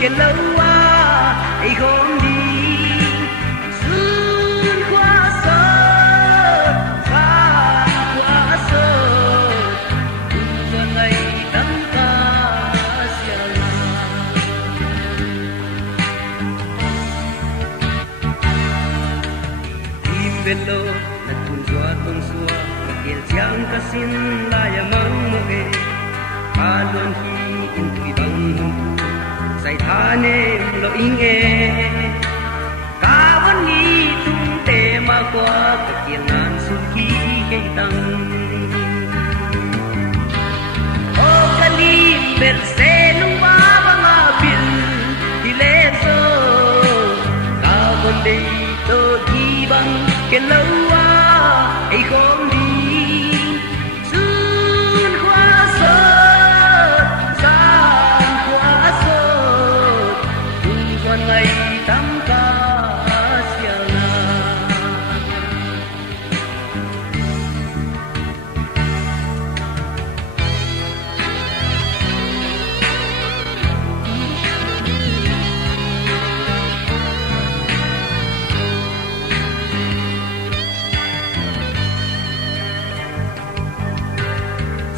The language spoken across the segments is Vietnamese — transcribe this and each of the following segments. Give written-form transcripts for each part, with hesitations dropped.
ke lawa ai khom đi sun khóa sơ phan khóa sơ tuan ngày đắm ca sia la tim belo na tun jua tong sua kel chiang ka sin la ya mang mo e alon hi in tui bang hum sai thane lo inge ka wan ni tung te ma kwa ka kian nan su ki ke tang o kali per se nu wa ma bil di le so ka wan dei to di bang ke lo wa ai khom đi sun khóa sơ san khóa sơ tung con ngày đắm ca sia la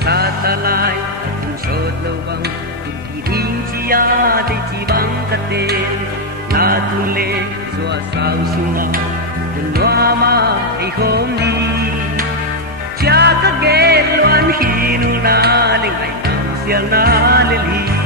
sa ta lai tung sốt lâu băng đi hing chia để chỉ băng cát tên na tung lệ xóa sao sung na đừng loa mà ai khom đi cha các ghé loan hi nu na lên ngày siang na lên hi